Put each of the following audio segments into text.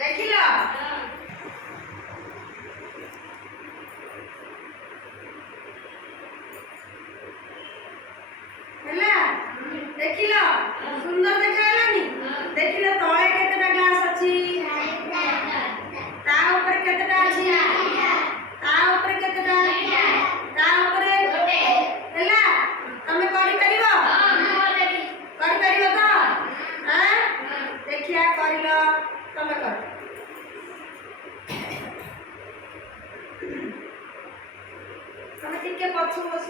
ଦେଖିଲ ହେଲା ଦେଖିଲ ସୁନ୍ଦର ଦେଖାଗଲାନି ଦେଖିଲ ତଳେ କେତେଟା ଗ୍ଲାସ ଅଛି ତା ଉପରେ କେତେଟା ଅଛି ତା ଉପରେ କେତେଟା ତା ଉପରେ ହେଲା ତମେ କରିପାରିବ ତ ଦେଖିଆ କରିଲ ତମେ କର ତମେ ଟିକେ ପଛକୁ ବସ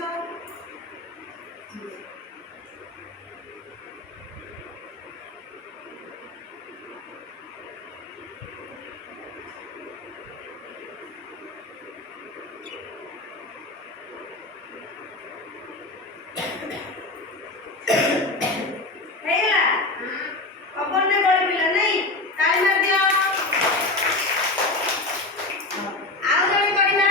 ହେଇଗଲା ପବନରେ ଗଳିବିଲା ନାଇଁ ତାଳି ମାରି ଦିଅ ଆଉ ଜଣେ କରିବା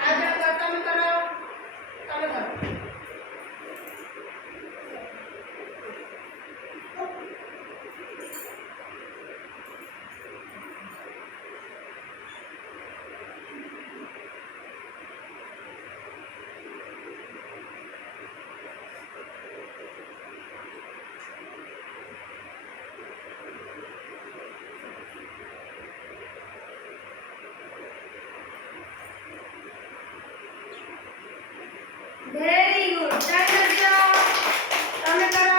ଆଉ ଜଣେ କର ତମେ କର very good તાળી મારી દો તમે કરો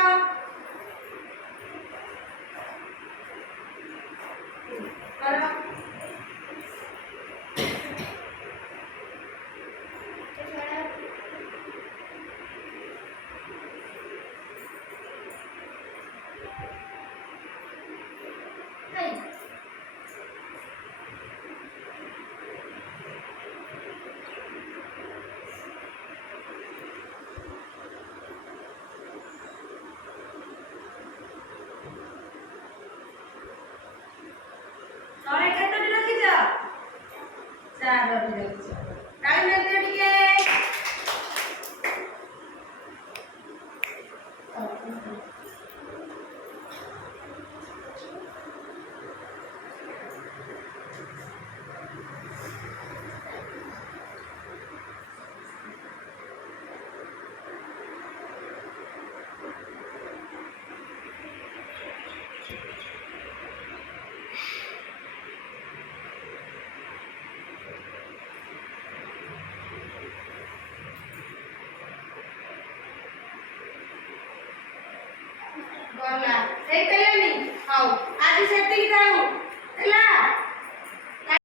ତଳେ କେତୋଟି ରଖିଛ 4 ରଖିଛ ତାଳି ମାରି ଦିଅ ଟିକେ ଗଲା ହେଇପାରିଲାନି ହଉ ଆଜି ସେତିକି ଥାଉ ହେଲା।